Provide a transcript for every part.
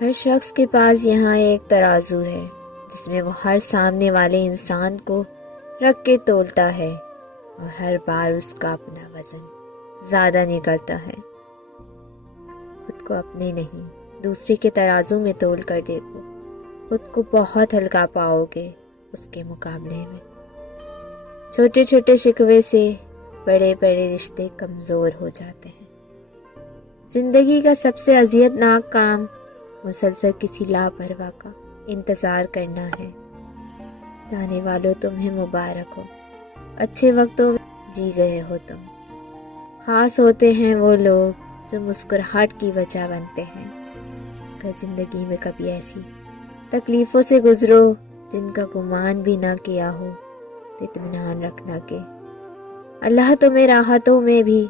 ہر شخص کے پاس یہاں ایک ترازو ہے جس میں وہ ہر سامنے والے انسان کو رکھ کے تولتا ہے اور ہر بار اس کا اپنا وزن زیادہ نکلتا ہے۔ خود کو اپنے نہیں دوسرے کے ترازو میں تول کر دیکھو، خود کو بہت ہلکا پاؤ گے اس کے مقابلے میں۔ چھوٹے چھوٹے شکوے سے بڑے بڑے رشتے کمزور ہو جاتے ہیں۔ زندگی کا سب سے اذیت ناک کام مسلسل کسی لاپرواہ کا انتظار کرنا ہے۔ جانے والوں تمہیں مبارک ہو، اچھے وقتوں میں جی گئے ہو تم۔ خاص ہوتے ہیں وہ لوگ جو مسکراہٹ کی وجہ بنتے ہیں۔ اگر زندگی میں کبھی ایسی تکلیفوں سے گزرو جن کا گمان بھی نہ کیا ہو تو اطمینان رکھنا کہ اللہ تمہیں راحتوں میں بھی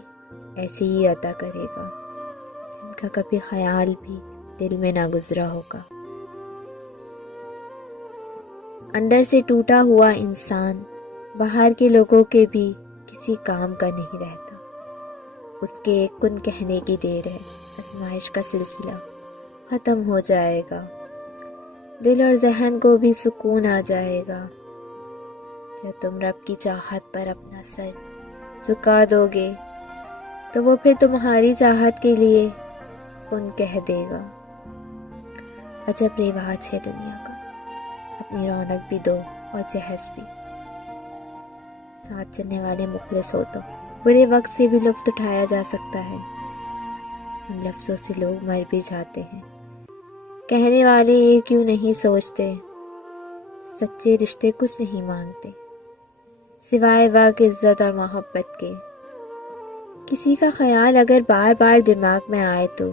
ایسی ہی عطا کرے گا جن کا کبھی خیال بھی دل میں نہ گزرا ہوگا۔ اندر سے ٹوٹا ہوا انسان باہر کے لوگوں کے بھی کسی کام کا نہیں رہتا۔ اس کے ایک کن کہنے کی دیر ہے، آزمائش کا سلسلہ ختم ہو جائے گا، دل اور ذہن کو بھی سکون آ جائے گا جب تم رب کی چاہت پر اپنا سر جھکا دو گے تو وہ پھر تمہاری چاہت کے لیے کن کہہ دے گا۔ عجب رواج ہے دنیا کا، اپنی رونق بھی دو اور جہیز بھی۔ ساتھ چلنے والے مخلص ہو تو برے وقت سے بھی لطف اٹھایا جا سکتا ہے۔ ان لفظوں سے لوگ مر بھی جاتے ہیں۔ کہنے والے یہ کیوں نہیں سوچتے، سچے رشتے کچھ نہیں مانگتے سوائے وقت، عزت اور محبت کے۔ کسی کا خیال اگر بار بار دماغ میں آئے تو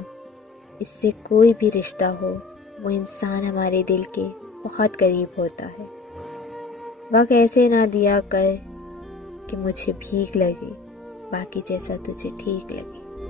اس سے کوئی بھی رشتہ ہو وہ انسان ہمارے دل کے بہت قریب ہوتا ہے۔ وقت ایسے نہ دیا کر کہ مجھے بھیک لگے، باقی جیسا تجھے ٹھیک لگے۔